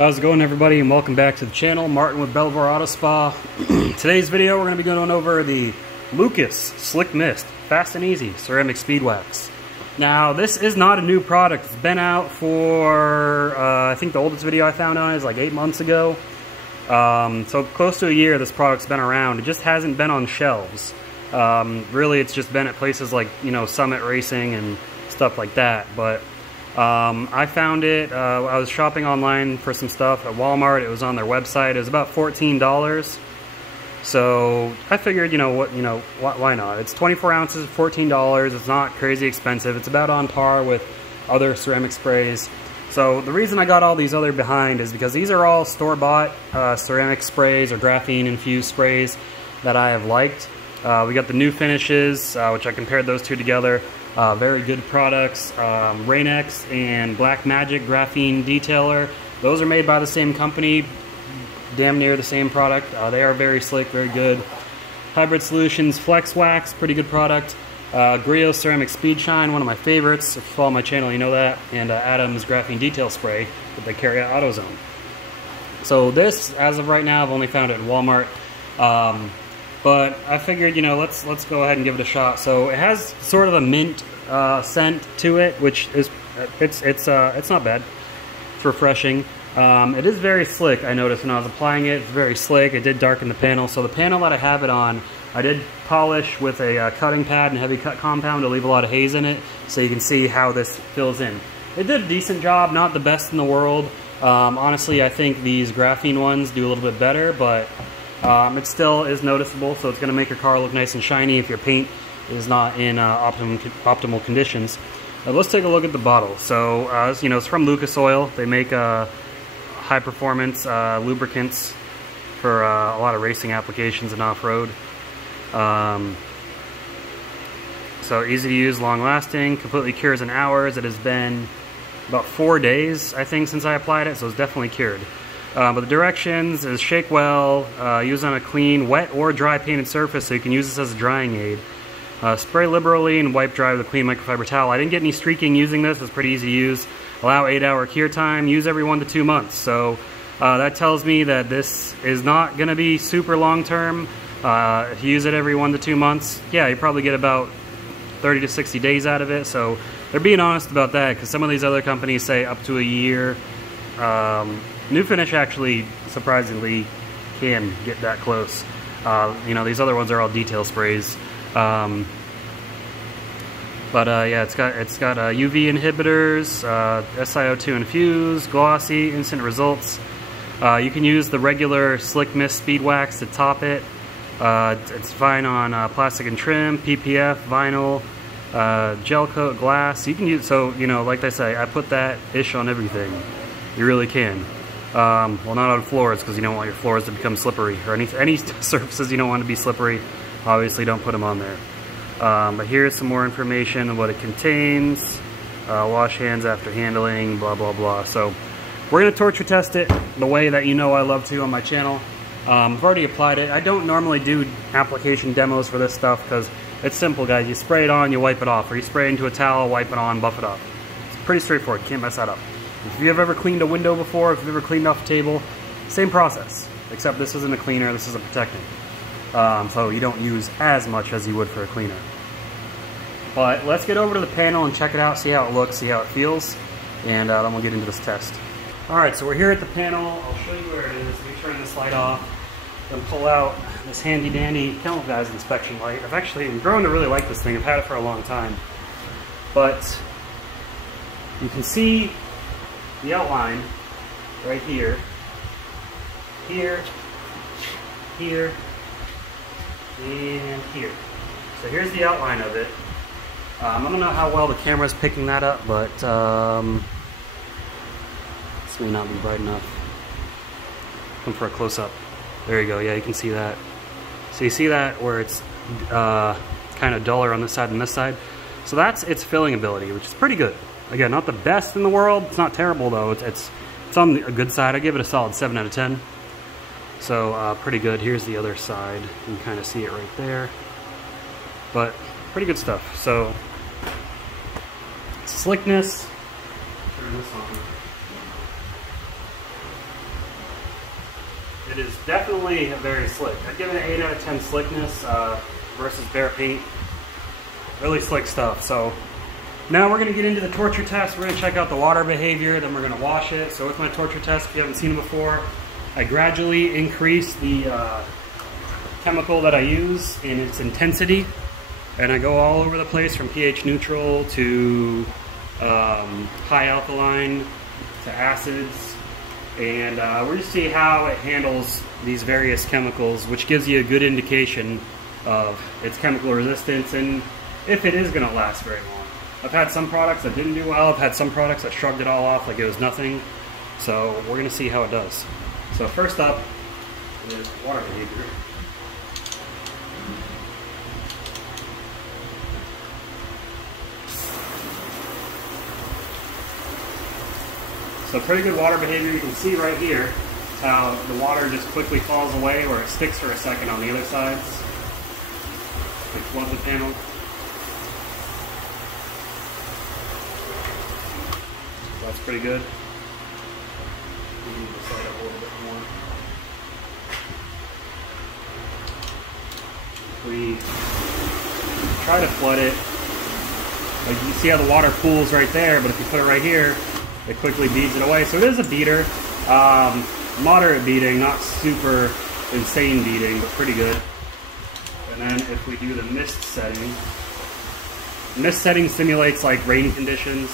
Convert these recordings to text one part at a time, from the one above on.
How's it going, everybody, and welcome back to the channel. Martin with Belvoir Auto Spa. Today's video we're going to be going over the Lucas Slick Mist Fast and Easy Ceramic Speed Wax. Now this is not a new product. It's been out for I think the oldest video I found on it is like 8 months ago. So close to a year this product's been around. It just hasn't been on shelves. Really it's just been at places like, you know, Summit Racing and stuff like that. But I found it, I was shopping online for some stuff at Walmart. It was on their website. It was about $14. So I figured, why not? It's 24 ounces, $14. It's not crazy expensive. It's about on par with other ceramic sprays. So the reason I got all these other behind is because these are all store-bought ceramic sprays or graphene infused sprays that I have liked. We got the new finishes, which I compared those two together. Very good products. Rain-X and Black Magic Graphene Detailer. Those are made by the same company, damn near the same product. They are very slick, very good. Hybrid Solutions Flex Wax, pretty good product. Griot Ceramic Speed Shine, one of my favorites. If you follow my channel, you know that. And Adams Graphene Detail Spray that they carry at AutoZone. So this, as of right now, I've only found it at Walmart. But I figured, let's go ahead and give it a shot. So it has sort of a mint scent to it, which is it's not bad. It's refreshing. It is very slick. I noticed when I was applying it, it's very slick. It did darken the panel. So the panel that I have it on, I did polish with a cutting pad and heavy cut compound to leave a lot of haze in it, so you can see how this fills in. It did a decent job, not the best in the world. Honestly, I think these graphene ones do a little bit better, but it still is noticeable, so it's going to make your car look nice and shiny if your paint is not in optimal conditions. Let's take a look at the bottle. So, it's from Lucas Oil. They make high-performance lubricants for a lot of racing applications and off-road. So easy to use, long-lasting, completely cures in hours. It has been about 4 days, I think, since I applied it, so it's definitely cured. But the directions is shake well, use on a clean, wet or dry painted surface, so you can use this as a drying aid. Spray liberally and wipe dry with a clean microfiber towel. I didn't get any streaking using this. It's pretty easy to use. Allow 8-hour cure time. Use every 1 to 2 months. So that tells me that this is not going to be super long term. If you use it every 1 to 2 months, yeah, you probably get about 30 to 60 days out of it. So they're being honest about that, because some of these other companies say up to a year. New Finish actually surprisingly can get that close. These other ones are all detail sprays. Yeah, it's got UV inhibitors, SiO2 infused, glossy, instant results. You can use the regular Slick Mist Speed Wax to top it. It's fine on plastic and trim, PPF, vinyl, gel coat, glass. You can use, like they say, I put that ish on everything. You really can. Well, not on floors, because you don't want your floors to become slippery, or any surfaces you don't want to be slippery. Obviously, don't put them on there. But here's some more information on what it contains. Wash hands after handling, blah, blah, blah. So we're going to torture test it the way that I love to on my channel. I've already applied it. I don't normally do application demos for this stuff because it's simple, guys. You spray it on, you wipe it off. Or you spray it into a towel, wipe it on, buff it off. It's pretty straightforward. Can't mess that up. If you've ever cleaned a window before, if you've ever cleaned off a table, same process. Except this isn't a cleaner, this is a protectant. So you don't use as much as you would for a cleaner. But let's get over to the panel and check it out, see how it looks, see how it feels, and then we'll get into this test. Alright, so we're here at the panel. I'll show you where it is. Let me turn this light off, then pull out this handy dandy Chemical Guys inspection light. I'm growing to really like this thing. I've had it for a long time. But you can see the outline right here, here, here, and here. So here's the outline of it. I don't know how well the camera's picking that up, but this may not be bright enough. Come for a close-up. There you go. Yeah, you can see that. So you see that where it's kind of duller on this side than this side. So that's its filling ability, which is pretty good. Again, not the best in the world. It's not terrible though. It's on the good side. I give it a solid 7 out of 10. So pretty good. Here's the other side. You can kind of see it right there. But pretty good stuff. So slickness. Turn this on. is definitely very slick. I'd give it an 8 out of 10 slickness versus bare paint. Really slick stuff. So now we're going to get into the torture test. We're going to check out the water behavior, then we're going to wash it. So with my torture test, if you haven't seen it before, I gradually increase the chemical that I use in its intensity. And I go all over the place from pH neutral to high alkaline to acids. And we're going to see how it handles these various chemicals, which gives you a good indication of its chemical resistance and if it is going to last very long. I've had some products that didn't do well. I've had some products that shrugged it all off like it was nothing. So we're going to see how it does. So first up is water behavior. So pretty good water behavior. You can see right here how the water just quickly falls away or it sticks for a second on the other sides. Like flood the panel. So that's pretty good. We need to set it up a little bit more. We try to flood it. Like you see how the water pools right there, but if you put it right here, it quickly beads it away. So it is a beater. Moderate beating, not super insane beating, but pretty good. And then if we do the mist setting simulates like rain conditions.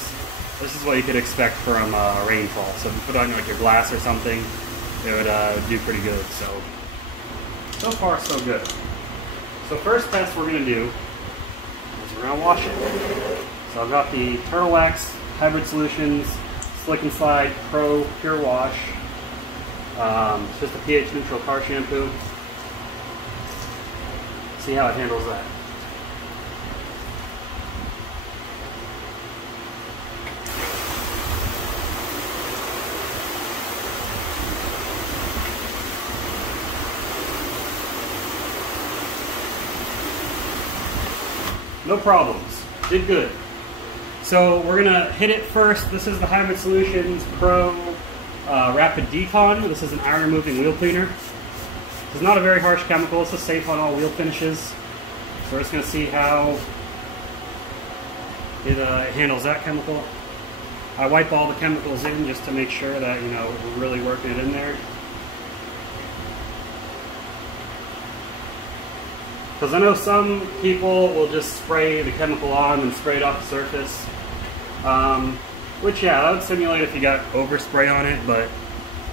This is what you could expect from rainfall. So if you put on like your glass or something, it would do pretty good. So far so good. So first test we're going to do is we're going to wash it. So I've got the Turtle Wax Hybrid Solutions Slick and Slide Pro Pure Wash. It's just a pH neutral car shampoo. See how it handles that. No problems. Did good. So we're going to hit it first. This is the Hybrid Solutions Pro Rapid Decon. This is an iron removing wheel cleaner. It's not a very harsh chemical. It's just safe on all wheel finishes. So we're just going to see how it handles that chemical. I wipe all the chemicals in just to make sure that, you know, we're really working it in there. Because I know some people will just spray the chemical on and spray it off the surface. Which, yeah, that would simulate if you got overspray on it, but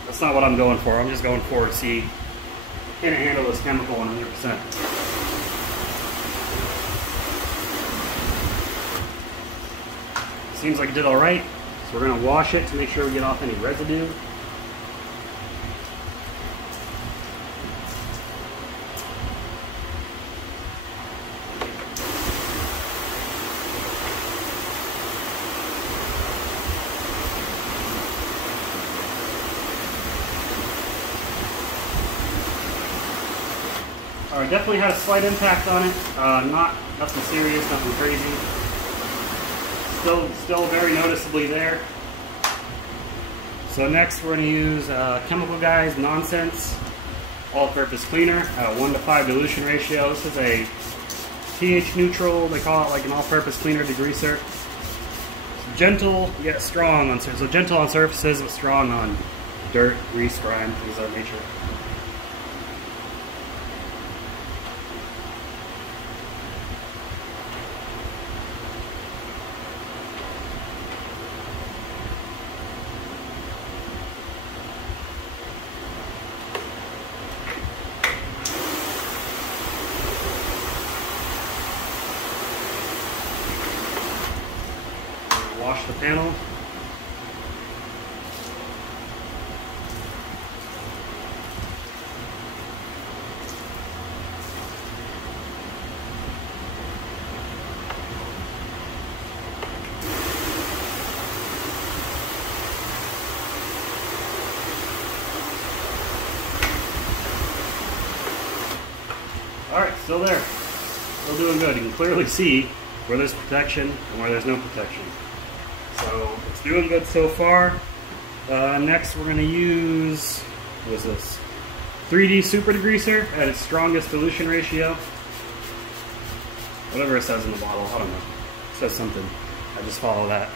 that's not what I'm going for. I'm just going for to see, can it handle this chemical 100%. Seems like it did alright. So we're going to wash it to make sure we get off any residue. Definitely had a slight impact on it. Nothing serious, nothing crazy. Still very noticeably there. So next we're going to use Chemical Guys Nonsense All-Purpose Cleaner at a 1 to 5 dilution ratio. This is a pH neutral. They call it like an all-purpose cleaner degreaser. It's gentle yet strong on surfaces. So gentle on surfaces, but strong on dirt, grease, grime, things of that nature. Wash the panel. Alright, still there. Still doing good. You can clearly see where there's protection and where there's no protection. So it's doing good so far. Next we're going to use, what is this? 3D super degreaser at its strongest dilution ratio. Whatever it says in the bottle, I don't know. It says something. I just follow that.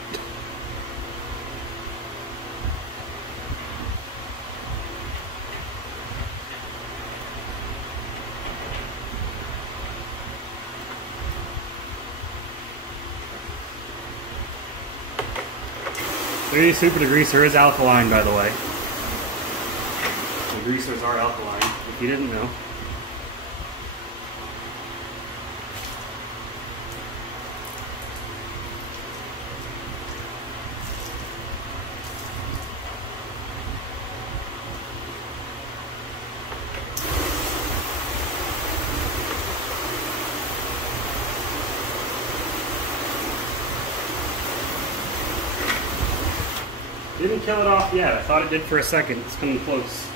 The super degreaser is alkaline, by the way. Degreasers are alkaline, if you didn't know. Didn't kill it off yet. I thought it did for a second. It's coming close.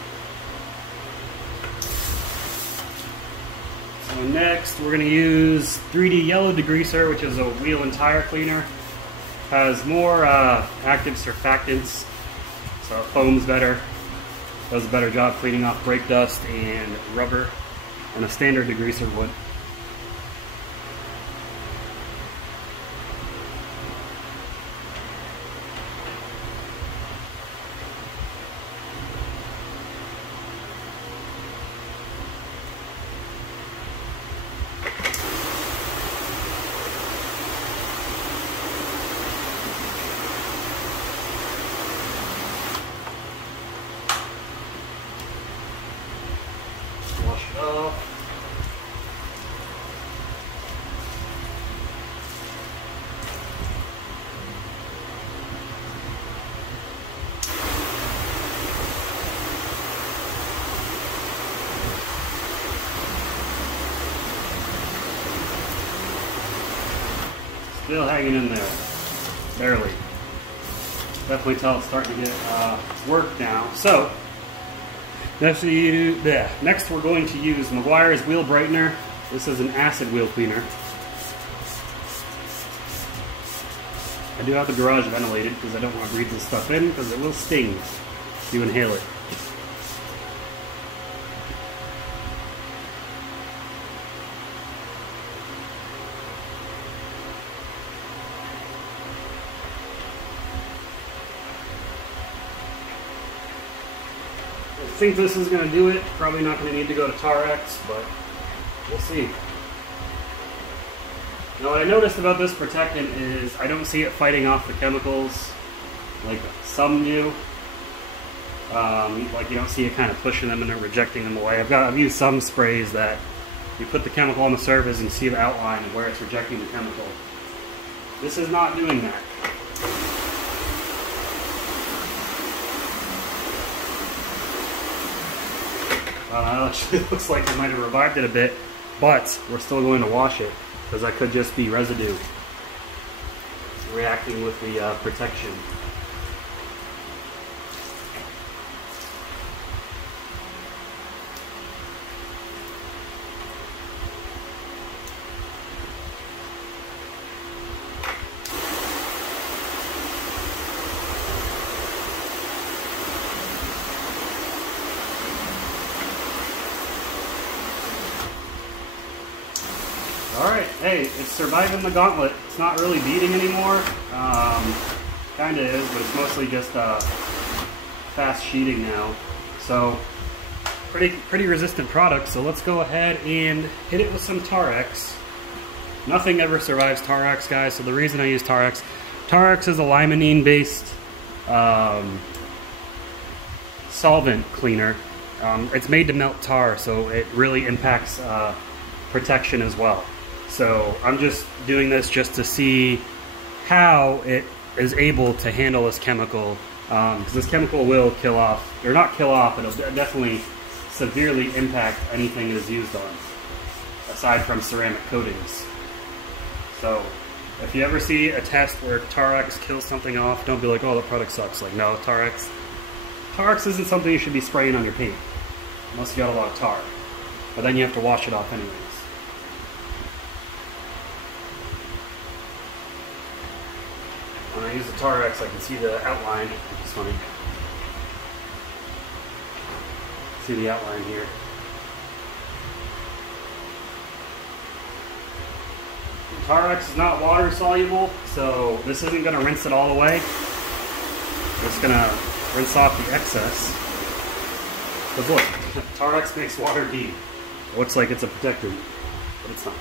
So next we're going to use 3D yellow degreaser, which is a wheel and tire cleaner. Has more active surfactants, so it foams better. Does a better job cleaning off brake dust and rubber than a standard degreaser would. Wash it off. Still hanging in there, barely. Definitely tell it's starting to get work now. So next we're going to use Meguiar's Wheel Brightener. This is an acid wheel cleaner. I do have the garage ventilated because I don't want to breathe this stuff in because it will sting if you inhale it. I think this is going to do it. Probably not going to need to go to Tarex, but we'll see. Now what I noticed about this protectant is I don't see it fighting off the chemicals like some do. Like you don't see it kind of pushing them and then rejecting them away. I've used some sprays that you put the chemical on the surface and see the outline of where it's rejecting the chemical. This is not doing that. It actually looks like it might have revived it a bit, but we're still going to wash it because that could just be residue reacting with the protection. Alright, hey, it's surviving the gauntlet. It's not really beating anymore. Kinda is, but it's mostly just fast sheeting now. So, pretty resistant product, so let's go ahead and hit it with some Tarex. Nothing ever survives Tarex, guys, so the reason I use Tarex is a limonene-based solvent cleaner. It's made to melt tar, so it really impacts protection as well. So I'm just doing this just to see how it is able to handle this chemical, because this chemical will kill off, or not kill off, but it'll definitely severely impact anything it is used on, aside from ceramic coatings. So if you ever see a test where Tarex kills something off, don't be like, oh, the product sucks. Like, no, Tarex isn't something you should be spraying on your paint, unless you got a lot of tar. But then you have to wash it off anyways. When I use the Tarex, I can see the outline, which is funny. See the outline here. Tarex is not water soluble, so this isn't going to rinse it all away. It's going to rinse off the excess. But look, Tarex makes water deep. It looks like it's a protectant, but it's not.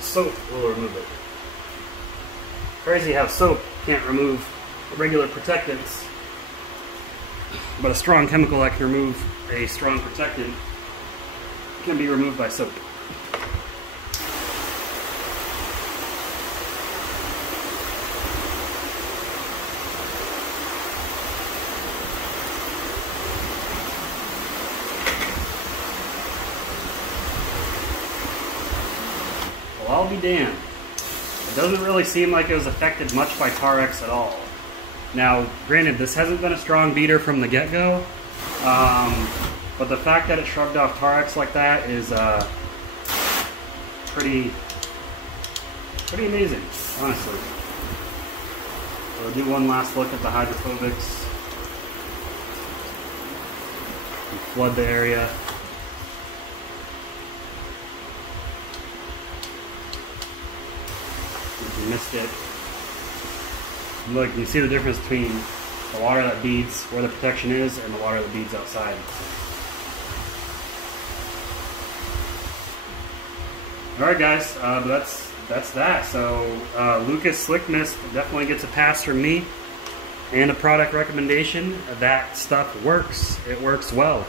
Soap will remove it. Crazy how soap can't remove regular protectants, but a strong chemical that can remove a strong protectant can be removed by soap. Well, I'll be damned. It doesn't really seem like it was affected much by Tarex at all. Now, granted, this hasn't been a strong beater from the get-go, but the fact that it shrugged off Tarex like that is pretty amazing, honestly. So I'll do one last look at the hydrophobics. And flood the area. If you missed it. Look, you can see the difference between the water that beads where the protection is and the water that beads outside. Alright guys, that's that. So Lucas Slick Mist definitely gets a pass from me. And a product recommendation. That stuff works. It works well.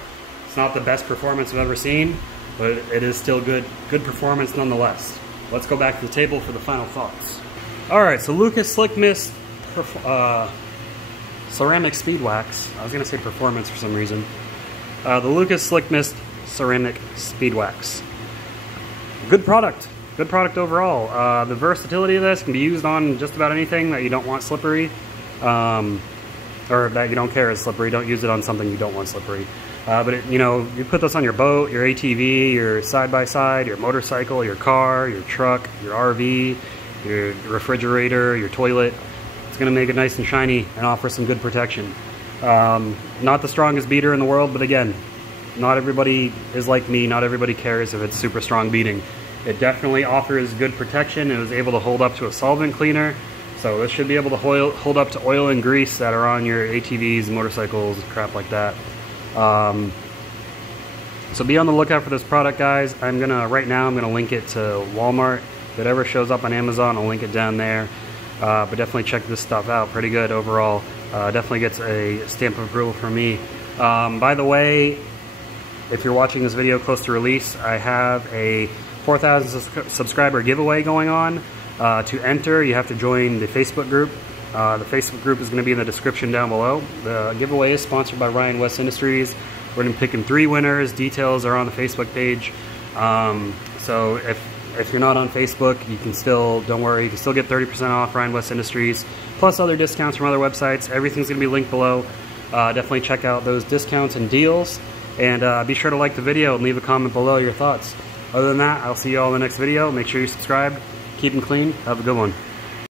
It's not the best performance I've ever seen, but it is still good performance nonetheless. Let's go back to the table for the final thoughts. Alright, so Lucas Slick Mist Ceramic Speed Wax. I was going to say performance for some reason. The Lucas Slick Mist Ceramic Speed Wax. Good product. Good product overall. The versatility of this can be used on just about anything that you don't want slippery. Or that you don't care is slippery. Don't use it on something you don't want slippery. But it, you put this on your boat, your ATV, your side-by-side, your motorcycle, your car, your truck, your RV, your refrigerator, your toilet. It's going to make it nice and shiny and offer some good protection. Not the strongest beater in the world, but again, not everybody is like me. Not everybody cares if it's super strong beating. It definitely offers good protection. It was able to hold up to a solvent cleaner. So this should be able to hold up to oil and grease that are on your ATVs, motorcycles, crap like that. So be on the lookout for this product, guys. Right now I'm gonna link it to Walmart. If it ever shows up on Amazon, I'll link it down there. But definitely check this stuff out. Pretty good overall. Definitely gets a stamp of approval from me. By the way, if you're watching this video close to release, I have a 4,000 subscriber giveaway going on. To enter, you have to join the Facebook group. The Facebook group is going to be in the description down below. The giveaway is sponsored by Ryan West Industries. We're going to be picking 3 winners. Details are on the Facebook page. So if you're not on Facebook, you can still, don't worry, you can still get 30% off Ryan West Industries, plus other discounts from other websites. Everything's going to be linked below. Definitely check out those discounts and deals. And be sure to like the video and leave a comment below your thoughts. Other than that, I'll see you all in the next video. Make sure you subscribe. Keep them clean. Have a good one.